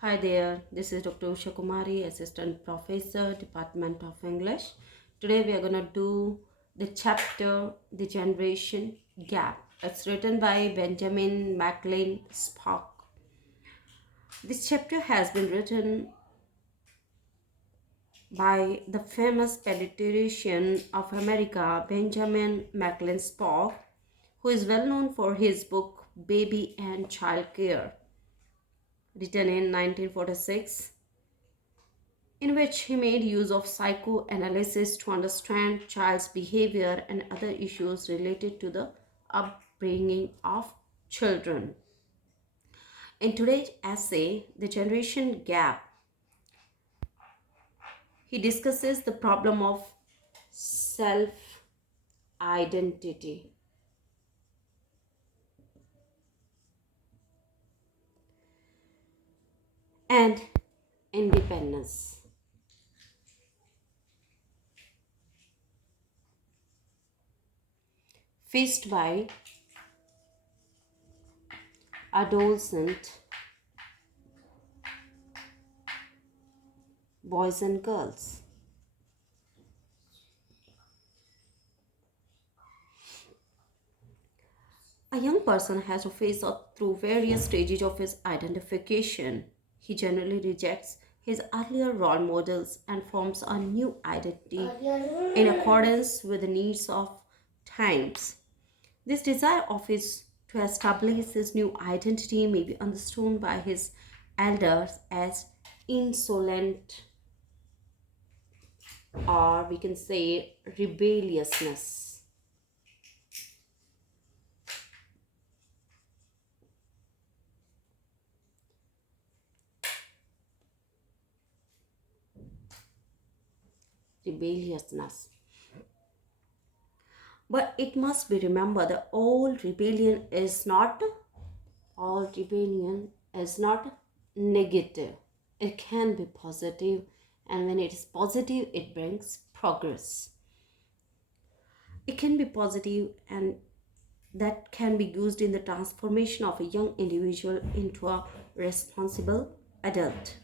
Hi there, this is Dr. Usha Kumari, Assistant Professor, Department of English. Today we are going to do the chapter The Generation Gap. It's written by Benjamin McLane Spock. This chapter has been written by the famous pediatrician of America, Benjamin McLane Spock, who is well known for his book Baby and Child Care, written in 1946, in which he made use of psychoanalysis to understand child's behavior and other issues related to the upbringing of children. In today's essay, The Generation Gap, he discusses the problem of self identity and independence. Faced by adolescent boys and girls. A young person has to face through various stages of his identification. He generally rejects his earlier role models and forms a new identity in accordance with the needs of times. This desire of his to establish his new identity may be understood by his elders as insolent, or we can say rebelliousness. Rebelliousness. But it must be remembered that all rebellion is not negative. It can be positive, and when it is positive, it brings progress. It can be positive, and that can be used in the transformation of a young individual into a responsible adult.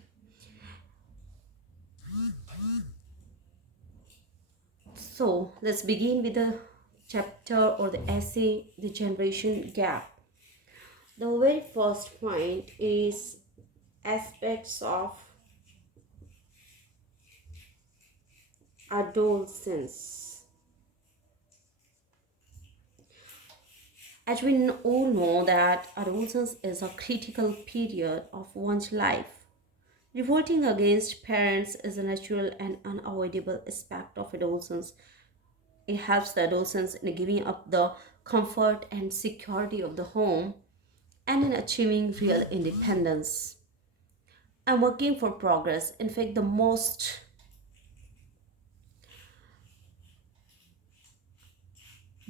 So let's begin with the chapter or the essay, The Generation Gap. The very first point is aspects of adolescence. As we all know that adolescence is a critical period of one's life. Revolting against parents is a natural and unavoidable aspect of adolescence. It helps the adolescents in giving up the comfort and security of the home and in achieving real independence and working for progress. In fact, the most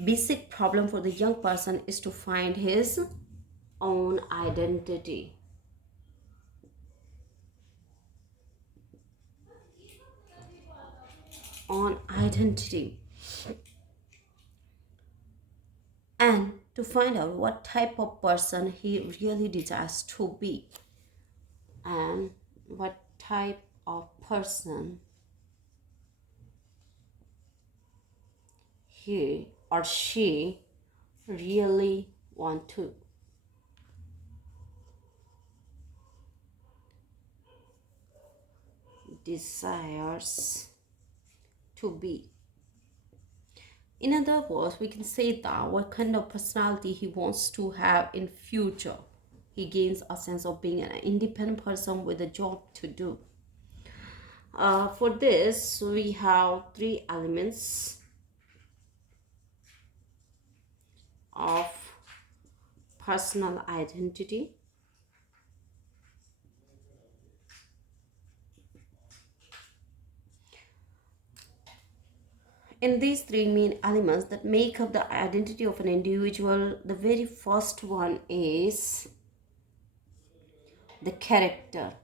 basic problem for the young person is to find his own identity. On identity, and to find out what type of person he really desires to be and what type of person he or she really want to desires to be. In other words, we can say that what kind of personality he wants to have in future. He gains a sense of being an independent person with a job to do. For this, we have three elements of personal identity. In these three main elements that make up the identity of an individual, the very first one is the character.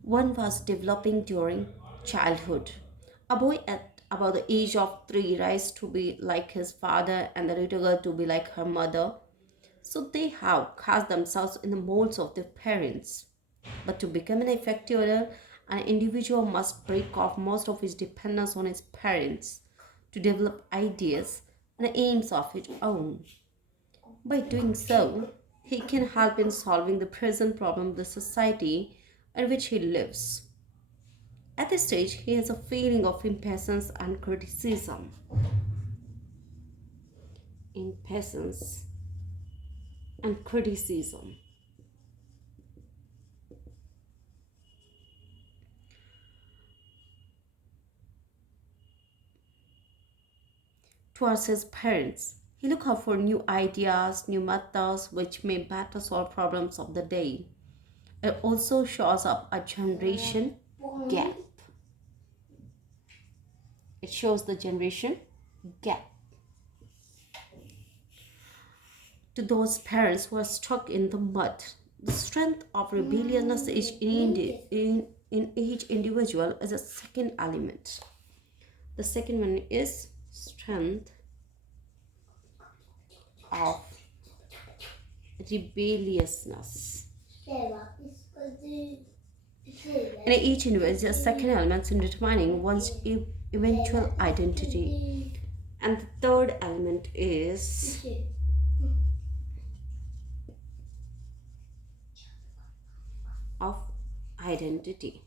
One was developing during childhood. A boy at about the age of 3 rises to be like his father, and the little girl to be like her mother. So they have cast themselves in the molds of their parents. But to become an effective adult, an individual must break off most of his dependence on his parents to develop ideas and aims of his own. By doing so, he can help in solving the present problem of the society in which he lives. At this stage, he has a feeling of impatience and criticism. Impatience and criticism towards his parents. He looks out for new ideas, new methods which may better solve problems of the day. It also shows up a generation gap. It shows the generation gap to those parents who are stuck in the mud. The strength of rebelliousness in each individual is a second element. The second one is strength of rebelliousness. And each individual second element in determining one's eventual identity. And the third element is of identity.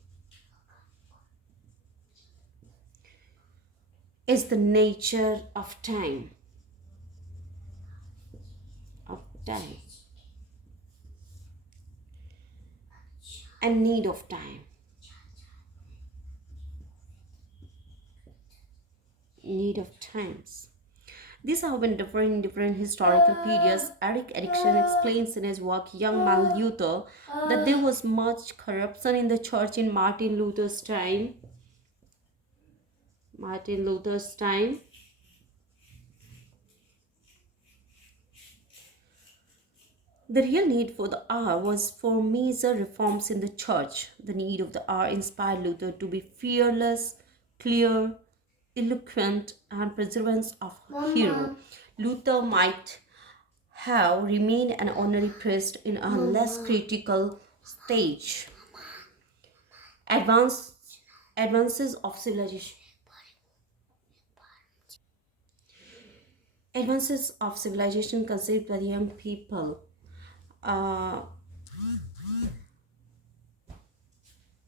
Is the nature of time. Of time. And need of time. Need of times. These have been different in different historical periods. Eric Erikson explains in his work Young Man Luther that there was much corruption in the church in Martin Luther's time. Martin Luther's time. The real need for the hour was for major reforms in the church. The need of the hour inspired Luther to be fearless, clear, eloquent, and preservance of a hero. Luther might have remained an honorary priest in a less critical stage. Advance, advances of civilization. Advances of civilization conceived by the young people. Uh,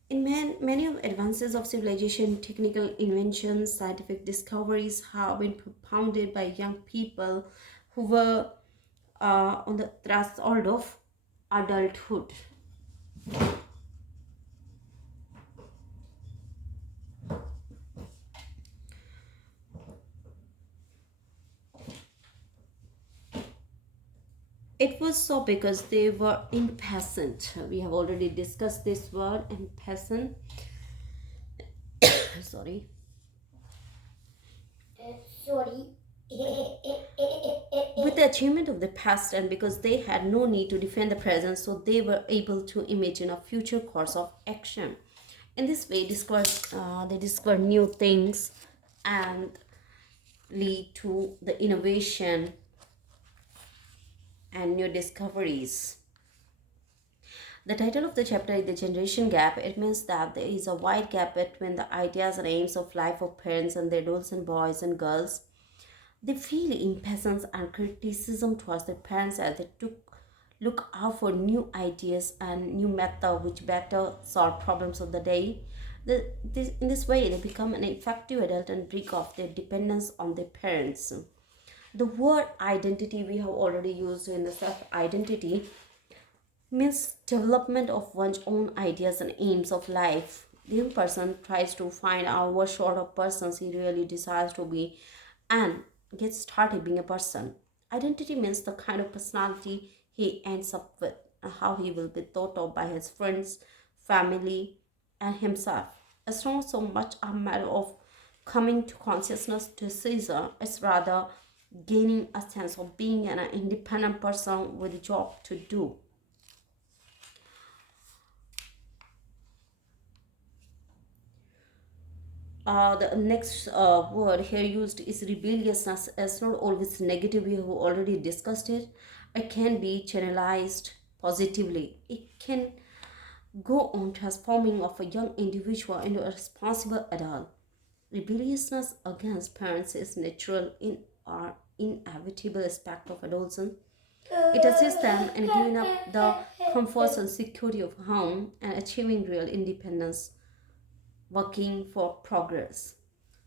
many of advances of civilization, technical inventions, scientific discoveries have been propounded by young people who were on the threshold of adulthood. It was so because they were impatient. We have already discussed this word, impatient. Sorry. Sorry. With the achievement of the past, and because they had no need to defend the present, so they were able to imagine a future course of action. In this way, they discover new things and lead to the innovation and new discoveries. The title of the chapter is The Generation Gap. It means that there is a wide gap between the ideas and aims of life of parents and their adolescent boys and girls. They feel impatience and criticism towards their parents as they look out for new ideas and new methods which better solve problems of the day. In this way, they become an effective adult and break off their dependence on their parents. The word identity we have already used in the self-identity means development of one's own ideas and aims of life. The young person tries to find out what sort of person he really desires to be and get started being a person. Identity means the kind of personality he ends up with and how he will be thought of by his friends, family, and himself. It's not so much a matter of coming to consciousness to Caesar, it's rather gaining a sense of being an independent person with a job to do. The next word here used is rebelliousness. It's not always negative. We have already discussed it. it can be channelized positively. It can go on transforming of a young individual into a responsible adult. Rebelliousness against parents is natural in or inevitable aspect of adolescence. It assists them in giving up the comforts and security of home and achieving real independence, working for progress.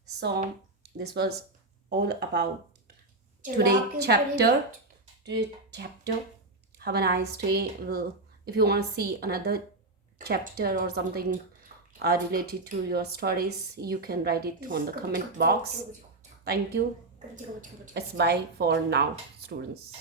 So this was all about today's chapter. Have a nice day. If you want to see another chapter or something related to your stories, you can write it on the comment box. Thank you. It's bye for now, students.